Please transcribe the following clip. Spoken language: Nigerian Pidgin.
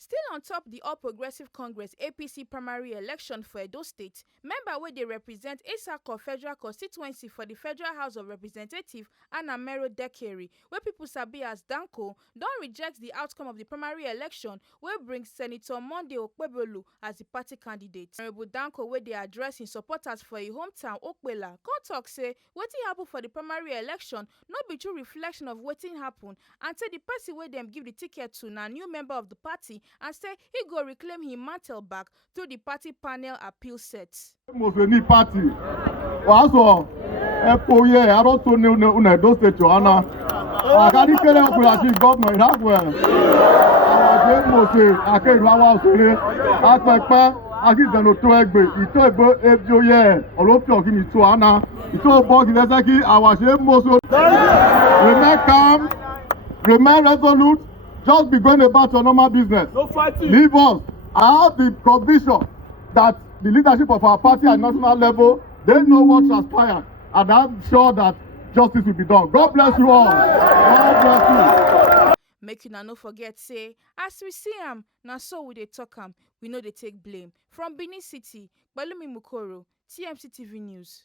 Still on top the All Progressive Congress APC primary election for Edo State, member wey dey represent Esako Federal Constituency for the Federal House of Representatives, Anamero Dekeri, wey people sabi as Danko, don reject the outcome of the primary election wey bring Senator Monday Okpebholo as the party candidate. Honorable Danko, wey dey address im supporters for im hometown Okpela, come talk say wetin happen for the primary election no be true reflection of wetin happen, and say the person wey dem give the ticket to na new member of the party, and say he go reclaim him mantle back through the party panel appeal set. Muslim party. Also, Epoye, I don't know una Edo State Joanna. I can't kele okulachi governor Iraqwe. Our Muslim, I can't wawa sore. Apepe, Akizeno to egbe. Ito ebo ebioye. Olopio kimi Joanna. Ito obo kileseki. Our Muslim. Remain calm. Remain resolute. Just be going about your normal business. No fighting. Leave us. I have the conviction that the leadership of our party at national level, they know what transpired, and I'm sure that justice will be done. God bless you all. God bless you. Make una no forget say, as we see am, na so we dey talk am. We no dey take blame. From Benin City, Balumi Mukoro, TMC TV News.